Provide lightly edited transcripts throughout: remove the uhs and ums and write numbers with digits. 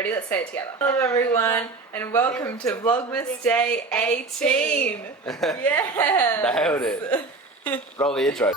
Ready? Let's say it together. Hello everyone, and welcome to Vlogmas Day 18. Yeah. Nailed it. Roll the intro.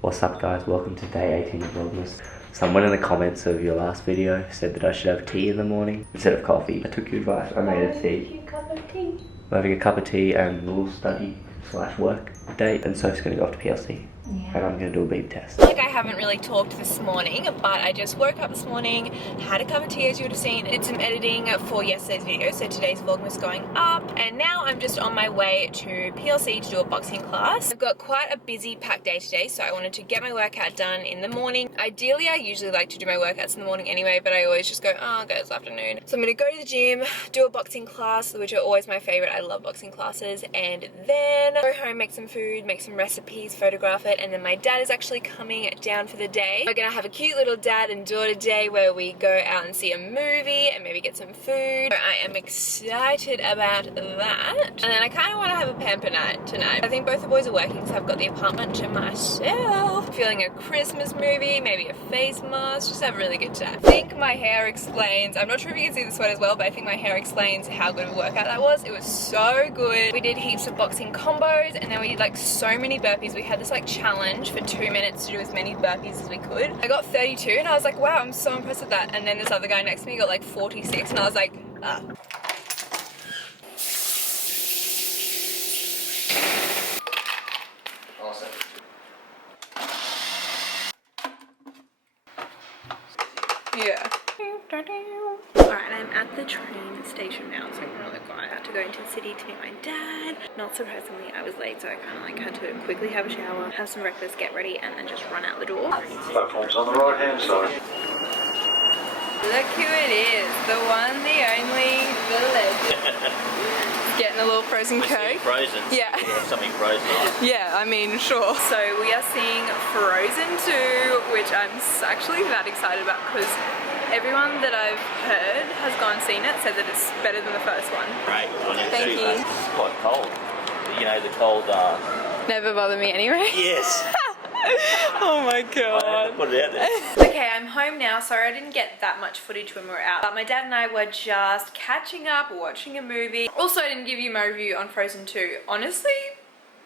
What's up guys, welcome to day 18 of Vlogmas. Someone in the comments of your last video said that I should have tea in the morning instead of coffee. I took your advice, I made a tea. I'm having a cup of tea and a little study / work date, and Soph's going to go off to PLC. Yeah. And I'm going to do a beep test. Like I haven't really talked this morning, but I just woke up this morning, had a cup of tea as you would have seen, did some editing for yesterday's video, so today's Vlogmas going up, and now I'm just on my way to PLC to do a boxing class. I've got quite a busy packed day today, so I wanted to get my workout done in the morning. Ideally, I usually like to do my workouts in the morning anyway, but I always just go, oh, go this afternoon. So I'm going to go to the gym, do a boxing class, which are always my favorite. I love boxing classes, and then go home, make some food, make some recipes, photograph it, and then my dad is actually coming down for the day. We're gonna have a cute little dad and daughter day where we go out and see a movie and maybe get some food. I am excited about that. And then I kind of want to have a pamper night tonight. I think both the boys are working, so I've got the apartment to myself. Feeling a Christmas movie, maybe a face mask, just have a really good time. I think my hair explains, I'm not sure if you can see the sweat as well, but I think my hair explains how good of a workout that was. It was so good. We did heaps of boxing combos, and then we did like so many burpees. We had this like challenge for 2 minutes to do as many burpees as we could. I got 32 and I was like, wow, I'm so impressed with that. And then this other guy next to me got like 46 and I was like, ah. Awesome. Yeah. Alright, I'm at the train station now, so I'm really quiet. I had to go into the city to meet my dad. Not surprisingly, I was late, so I kind of like had to quickly have a shower, have some breakfast, get ready, and then just run out the door. Platform's on the right hand side. Look who it is, the one, the only, the legend. Getting a little frozen Coke. Frozen. Yeah. Something frozen on. Yeah, I mean, sure. So we are seeing Frozen 2, which I'm actually that excited about because everyone that I've heard has gone and seen it, said that it's better than the first one. Great. Thank you. It's quite cold. You know, the cold, Never bother me anyway. yes. Oh my god. I have to put it out there. Okay, I'm home now. Sorry I didn't get that much footage when we were out. But my dad and I were just catching up, watching a movie. Also, I didn't give you my review on Frozen 2. Honestly,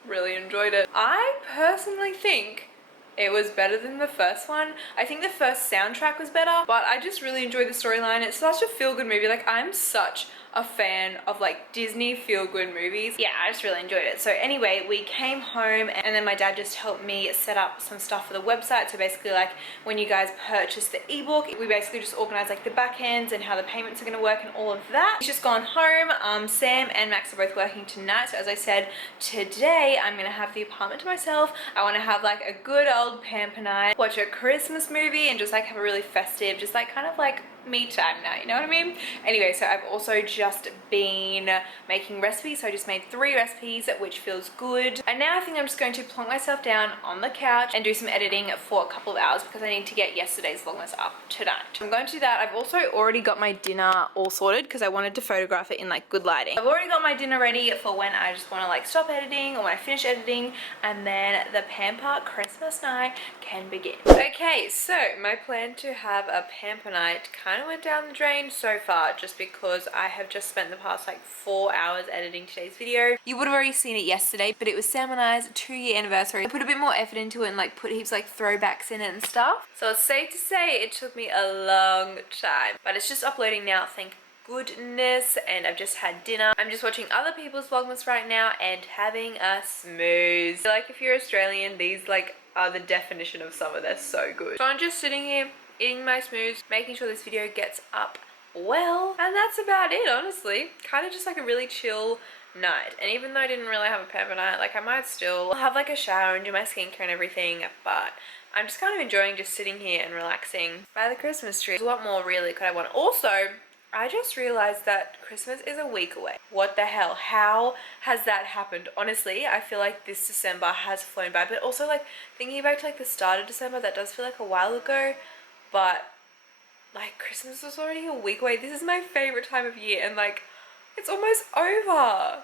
really enjoyed it. I personally think it was better than the first one. I think the first soundtrack was better, but I just really enjoyed the storyline. It's such a feel-good movie. Like, I'm such a fan of like Disney feel-good movies. Yeah, I just really enjoyed it. So anyway, we came home and then my dad just helped me set up some stuff for the website. So basically, like when you guys purchase the ebook, we basically just organize like the back ends and how the payments are going to work and all of that. He's just gone home. Sam and Max are both working tonight. So as I said, today I'm going to have the apartment to myself. I want to have like a good old pamper night, watch a Christmas movie, and just like have a really festive, just like kind of like me time now, you know what I mean? Anyway, so I've also just been making recipes. So I just made 3 recipes, which feels good. And now I think I'm just going to plonk myself down on the couch and do some editing for a couple of hours because I need to get yesterday's Vlogmas up tonight. I'm going to do that. I've also already got my dinner all sorted because I wanted to photograph it in like good lighting. I've already got my dinner ready for when I just want to like stop editing or when I finish editing, and then the pamper Christmas night can begin. Okay, so my plan to have a pamper night kind of went down the drain so far just because I have just spent the past like 4 hours editing today's video. You would have already seen it yesterday, but it was Sam and I's 2-year anniversary. I put a bit more effort into it and like put heaps like throwbacks in it and stuff. So it's safe to say it took me a long time, but it's just uploading now, thank goodness, and I've just had dinner. I'm just watching other people's Vlogmas right now and having a smooze. Like if you're Australian, these like are the definition of summer. They're so good. So I'm just sitting here eating my smooze, making sure this video gets up well, and that's about it, honestly. Kind of just like a really chill night. And even though I didn't really have a pamper night, like I might still have like a shower and do my skincare and everything, but I'm just kind of enjoying just sitting here and relaxing by the Christmas tree. What more really could I want? Also, I just realized that Christmas is a week away. What the hell? How has that happened? Honestly, I feel like this December has flown by, but also like thinking back to like the start of December, that does feel like a while ago, but like Christmas is already a week away. This is my favorite time of year and like it's almost over.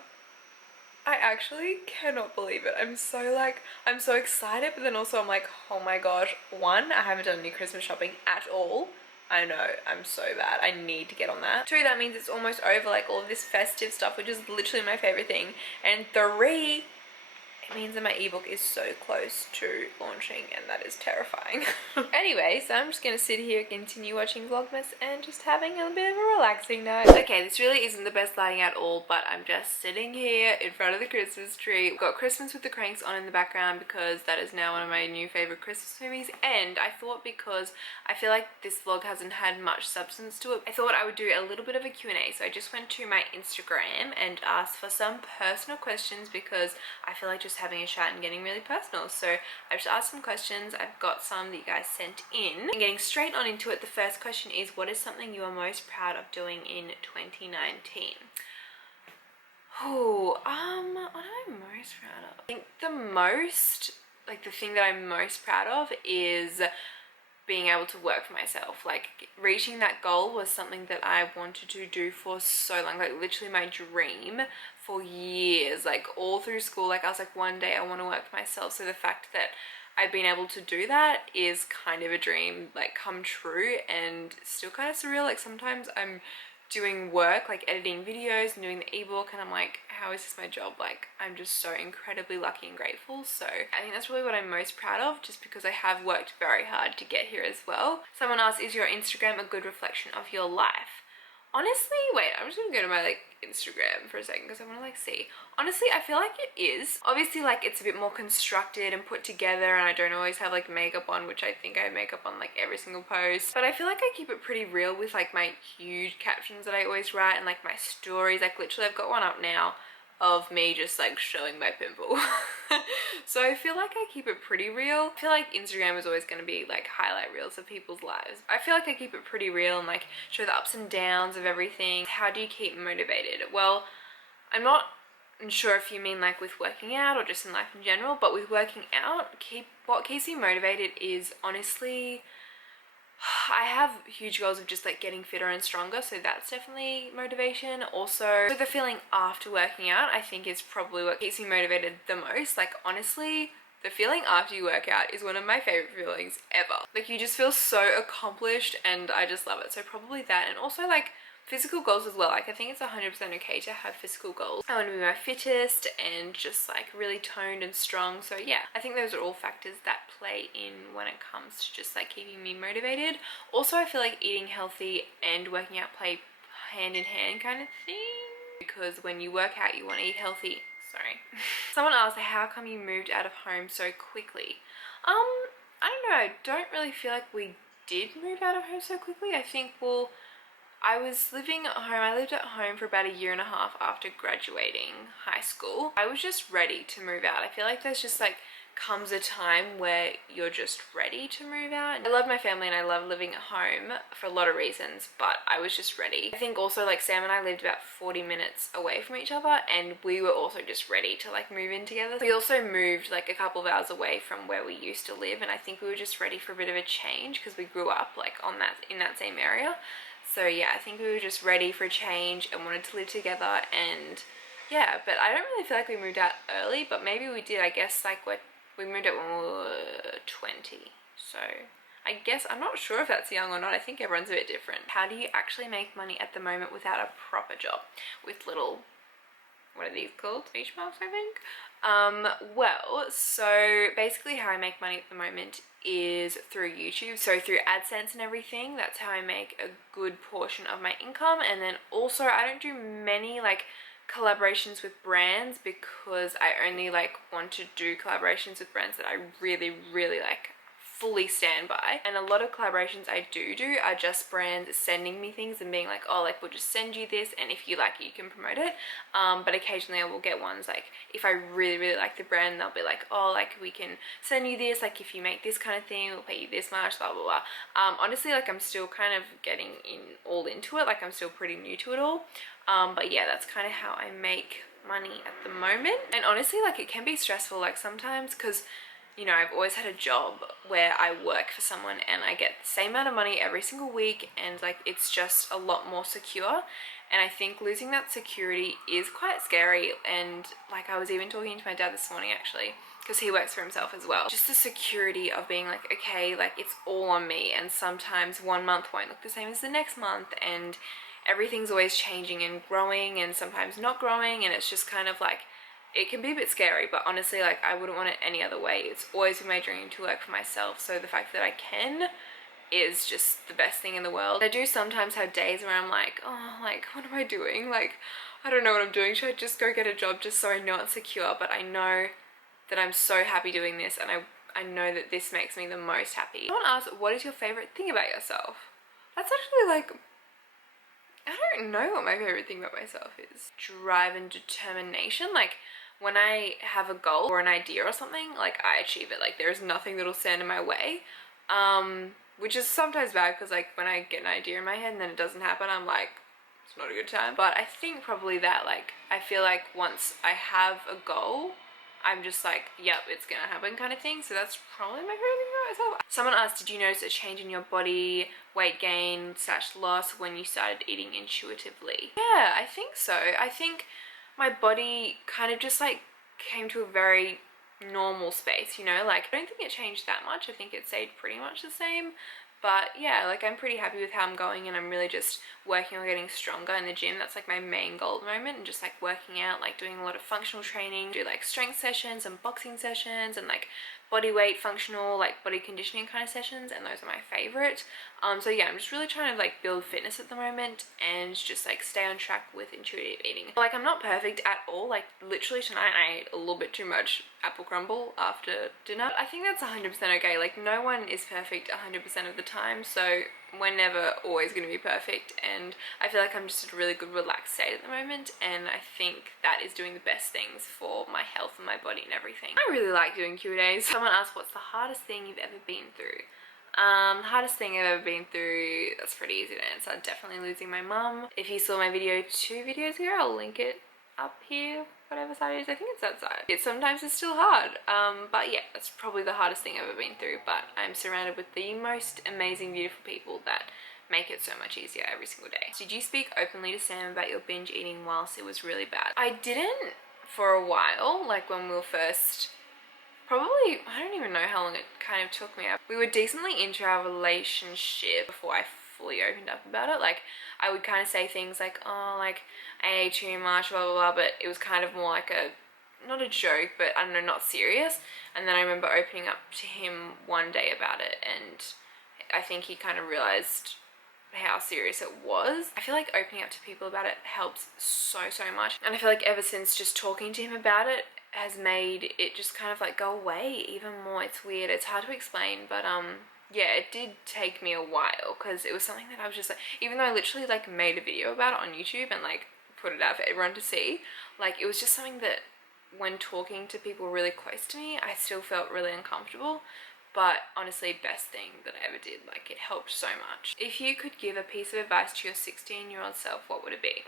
I actually cannot believe it. I'm so excited, but then also I'm like, oh my gosh, one, I haven't done any Christmas shopping at all. I know, I'm so bad. I need to get on that. Two, that means it's almost over, like all of this festive stuff, which is literally my favorite thing. And three, it means that my ebook is so close to launching and that is terrifying. Anyway, so I'm just gonna sit here, continue watching Vlogmas and just having a bit of a relaxing night. Okay, this really isn't the best lighting at all, but I'm just sitting here in front of the Christmas tree. We've got Christmas with the Cranks on in the background because that is now one of my new favorite Christmas movies, and I thought because I feel like this vlog hasn't had much substance to it, I thought I would do a little bit of a Q&A. So I just went to my Instagram and asked for some personal questions because I feel like just having a chat and getting really personal. So I've just asked some questions. I've got some that you guys sent in. And getting straight on into it, the first question is, what is something you are most proud of doing in 2019? Oh, what am I most proud of? I think the thing that I'm most proud of is being able to work for myself. Like reaching that goal was something that I wanted to do for so long, like literally my dream for years, like all through school. Like I was like, one day I want to work for myself. So the fact that I've been able to do that is kind of a dream like come true, and still kind of surreal. Like sometimes I'm doing work, like editing videos and doing the ebook, and I'm like, how is this my job? Like I'm just so incredibly lucky and grateful. So I think that's really what I'm most proud of, just because I have worked very hard to get here as well. Someone asked, is your Instagram a good reflection of your life? Honestly, wait, I'm just gonna go to my like Instagram for a second because I want to like see. Honestly, I feel like it is. Obviously, like it's a bit more constructed and put together, and I don't always have like makeup on, which I think I have makeup on like every single post. But I feel like I keep it pretty real with like my huge captions that I always write and like my stories. Like literally I've got one up now of me just like showing my pimple. So I feel like I keep it pretty real. I feel like Instagram is always going to be like highlight reels of people's lives. I feel like I keep it pretty real and like show the ups and downs of everything. How do you keep motivated? Well, I'm not sure if you mean like with working out or just in life in general, but with working out, what keeps me motivated is honestly, I have huge goals of just like getting fitter and stronger, so that's definitely motivation. Also, the feeling after working out, I think is probably what keeps me motivated the most. Like honestly, the feeling after you work out is one of my favorite feelings ever. Like you just feel so accomplished and I just love it. So probably that, and also like physical goals as well. Like I think it's 100% okay to have physical goals. I want to be my fittest and just like really toned and strong. So yeah, I think those are all factors that play in when it comes to just like keeping me motivated. Also, I feel like eating healthy and working out play hand in hand kind of thing, because when you work out you want to eat healthy. Sorry. Someone asked, how come you moved out of home so quickly? I don't know, I don't really feel like we did move out of home so quickly. I think, well, I was living at home. I lived at home for about a year and a half after graduating high school. I was just ready to move out. I feel like there's just like comes a time where you're just ready to move out. I love my family and I love living at home for a lot of reasons, but I was just ready. I think also like Sam and I lived about 40 minutes away from each other, and we were also just ready to like move in together. We also moved like a couple of hours away from where we used to live, and I think we were just ready for a bit of a change because we grew up like in that same area. So yeah, I think we were just ready for a change and wanted to live together, and yeah, but I don't really feel like we moved out early, but maybe we did. I guess like we moved out when we were 20, so I guess I'm not sure if that's young or not. I think everyone's a bit different. How do you actually make money at the moment without a proper job? With little, what are these called? Speech marks, I think. Well, so basically how I make money at the moment is through YouTube. So through AdSense and everything, that's how I make a good portion of my income. And then also I don't do many like collaborations with brands because I only like want to do collaborations with brands that I really like fully stand by. And a lot of collaborations I do are just brands sending me things and being like, oh, like we'll just send you this and if you like it you can promote it. But occasionally I will get ones like if I really like the brand, they'll be like, oh, like we can send you this, like if you make this kind of thing we'll pay you this much, blah blah blah. Honestly, like I'm still kind of getting all into it, like I'm still pretty new to it all. But yeah, that's kind of how I make money at the moment. And honestly, like it can be stressful like sometimes, because you know, I've always had a job where I work for someone and I get the same amount of money every single week, and like it's just a lot more secure. And I think losing that security is quite scary. And like I was even talking to my dad this morning actually, because he works for himself as well. Just the security of being like, okay, like it's all on me, and sometimes one month won't look the same as the next month, and everything's always changing and growing and sometimes not growing, and it's just kind of like, it can be a bit scary. But honestly, like I wouldn't want it any other way. It's always been my dream to work for myself, so the fact that I can is just the best thing in the world. I do sometimes have days where I'm like, oh, like what am I doing? Like I don't know what I'm doing. Should I just go get a job just so I know it's secure? But I know that I'm so happy doing this, and I know that this makes me the most happy. Someone asked, what is your favorite thing about yourself? That's actually like, I don't know what my favorite thing about myself is. Drive and determination. Like when I have a goal or an idea or something, like I achieve it. Like there's nothing that'll stand in my way. Which is sometimes bad, because like when I get an idea in my head and then it doesn't happen, I'm like, it's not a good time. But I think probably that, like I feel like once I have a goal, I'm just like, yep, it's gonna happen kind of thing. So that's probably my favorite thing about myself. Someone asked, did you notice a change in your body, weight gain / loss when you started eating intuitively? Yeah, I think so. I think my body kind of just like came to a very normal space, you know, like I don't think it changed that much. I think it stayed pretty much the same. But yeah, like I'm pretty happy with how I'm going, and I'm really just working on getting stronger in the gym. That's like my main goal at the moment, and just like working out, like doing a lot of functional training, do like strength sessions and boxing sessions and like body weight functional, like body conditioning kind of sessions, and those are my favorite. So yeah, I'm just really trying to like build fitness at the moment and just like stay on track with intuitive eating. Like I'm not perfect at all. Like literally tonight I ate a little bit too much apple crumble after dinner. I think that's 100% okay. Like no one is perfect 100% of the time, so we're never always going to be perfect, and I feel like I'm just in a really good relaxed state at the moment, and I think that is doing the best things for my health and my body and everything. I really like doing Q&As. Someone asked, what's the hardest thing you've ever been through? The hardest thing I've ever been through, that's pretty easy to answer. Definitely losing my mum. If you saw my video 2 videos ago, I'll link it up here, whatever side it is. I think it's that side. Sometimes it's still hard, but yeah, that's probably the hardest thing I've ever been through. But I'm surrounded with the most amazing, beautiful people that make it so much easier every single day. Did you speak openly to Sam about your binge eating whilst it was really bad? I didn't for a while, like when we were first, probably, I don't even know how long it kind of took me. We were decently into our relationship before I fully opened up about it. Like I would kind of say things like, oh, like I ate too much, blah blah blah, but it was kind of more like a, not a joke, but I don't know, not serious. And then I remember opening up to him one day about it, and I think he kind of realized how serious it was. I feel like opening up to people about it helps so much, and I feel like ever since just talking to him about it has made it just kind of like go away even more. It's weird, it's hard to explain, but yeah, it did take me a while, because it was something that I was just like, even though I literally like made a video about it on YouTube and like put it out for everyone to see, like it was just something that when talking to people really close to me, I still felt really uncomfortable. But honestly, best thing that I ever did. Like it helped so much. If you could give a piece of advice to your 16-year-old self, what would it be?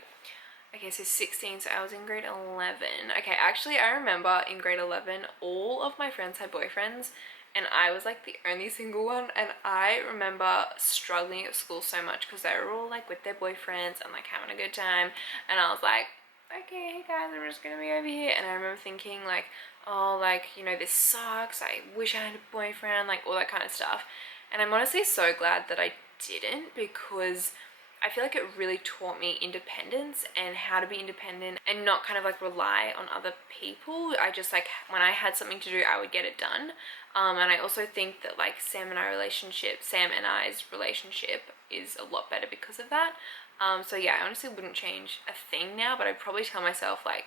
Okay, so 16, so I was in grade 11. Okay, actually I remember in grade 11, all of my friends had boyfriends, and I was like the only single one. And I remember struggling at school so much, because they were all like with their boyfriends and like having a good time, and I was like, okay, hey guys, I'm just gonna be over here. And I remember thinking like, oh, like, you know, this sucks, I wish I had a boyfriend, like all that kind of stuff. And I'm honestly so glad that I didn't, because I feel like it really taught me independence and how to be independent and not kind of like rely on other people. I just like, when I had something to do, I would get it done. And I also think that like Sam and I's relationship is a lot better because of that. So yeah, I honestly wouldn't change a thing now, but I'd probably tell myself like,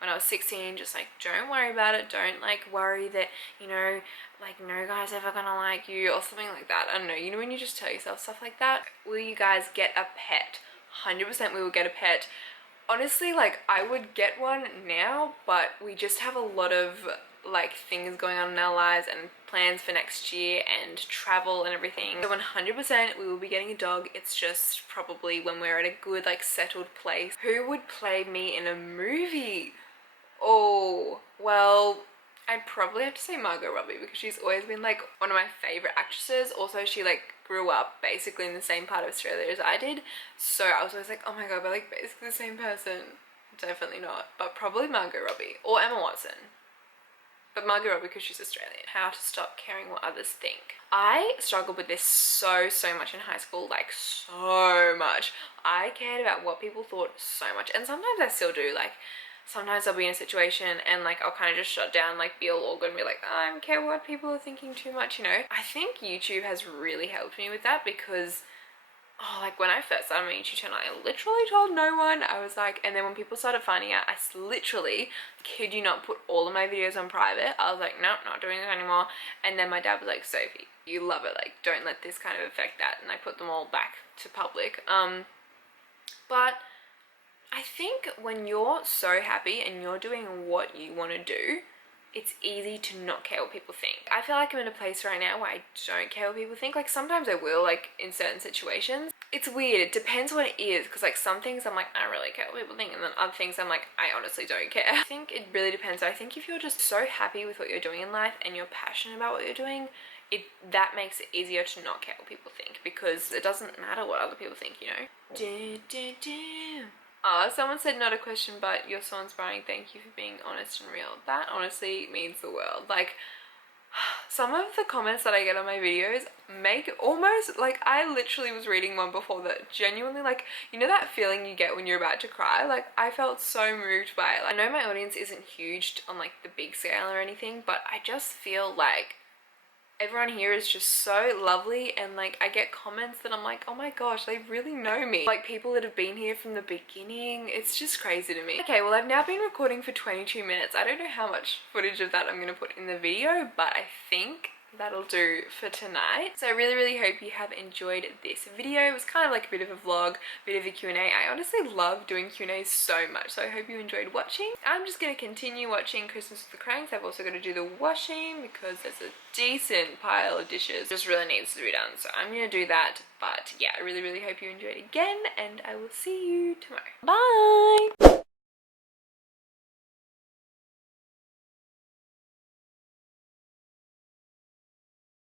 when I was 16, just like, don't worry about it. Don't like worry that, you know, like no guy's ever gonna like you or something like that. I don't know, you know, when you just tell yourself stuff like that. Will you guys get a pet? 100% we will get a pet. Honestly, like I would get one now, but we just have a lot of like things going on in our lives and plans for next year and travel and everything. So 100% we will be getting a dog. It's just probably when we're at a good like settled place. Who would play me in a movie? Oh, well, I'd probably have to say Margot Robbie because she's always been like one of my favorite actresses. Also, she like grew up basically in the same part of Australia as I did, so I was always like, oh my god, we're like basically the same person. Definitely not, but probably Margot Robbie or Emma Watson. But Margot Robbie because she's Australian. How to stop caring what others think. I struggled with this so much in high school, like so much. I cared about what people thought so much, and sometimes I still do. Like sometimes I'll be in a situation and like I'll kind of just shut down, like be all awkward and be like, I don't care what people are thinking too much, you know. I think YouTube has really helped me with that because like when I first started my YouTube channel, I literally told no one. I was like, and then when people started finding out, I literally, kid you not, put all of my videos on private. I was like, nope, not doing it anymore. And then my dad was like, Sophie, you love it, like don't let this kind of affect that. And I put them all back to public. But I think when you're so happy and you're doing what you want to do, it's easy to not care what people think. I feel like I'm in a place right now where I don't care what people think. Like sometimes I will, like in certain situations. It's weird, it depends what it is, because like some things I'm like, I don't really care what people think, and then other things I'm like, I honestly don't care. I think it really depends. I think if you're just so happy with what you're doing in life and you're passionate about what you're doing, that makes it easier to not care what people think, because it doesn't matter what other people think, you know. Oh, someone said not a question, but you're so inspiring. Thank you for being honest and real. That honestly means the world. Like, some of the comments that I get on my videos make almost, like, I literally was reading one before that genuinely, like, you know that feeling you get when you're about to cry? Like, I felt so moved by it. Like, I know my audience isn't huge on, like, the big scale or anything, but I just feel like everyone here is just so lovely, and like I get comments that I'm like, oh my gosh, they really know me. Like people that have been here from the beginning. It's just crazy to me. Okay, well I've now been recording for 22 minutes. I don't know how much footage of that I'm gonna put in the video, but I think that'll do for tonight. So I really hope you have enjoyed this video. It was kind of like a bit of a vlog, bit of a Q&A. I honestly love doing Q&As so much, so I hope you enjoyed watching. I'm just going to continue watching Christmas with the Cranks. I've also got to do the washing because there's a decent pile of dishes. It just really needs to be done, so I'm going to do that. But yeah, I really hope you enjoyed again, and I will see you tomorrow. Bye!